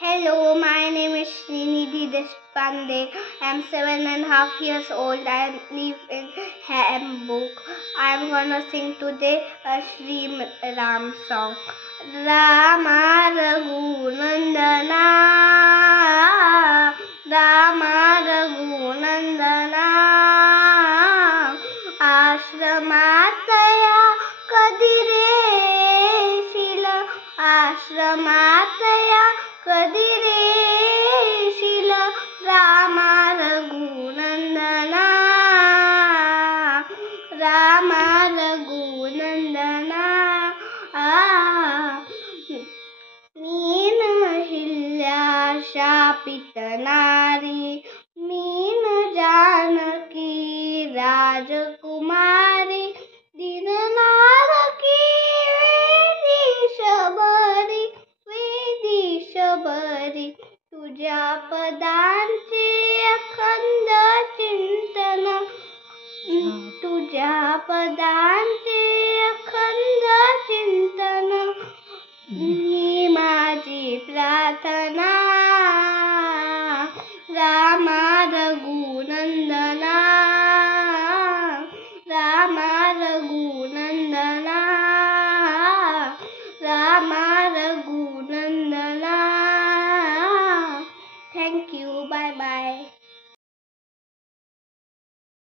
Hello, my name is Srinidhi Deshpande. I am 7.5 years old. I live in Hamburg. I am gonna sing today a Sri Ram song. Rama Raghunandana, Rama Raghunandana, आश्रमातया कधी रेशील, आश्रमातया कधी रेशील, रामा रघुनंदना, रामा रघुनंदना. मीन हिल्या शापित नारी, मीन जानकी राजकुमारी, दीननार की वेदीशबरी, वेदीशबरी. तुझ्या पदांचे अखंड चिंतन, तुझ्या पदांचे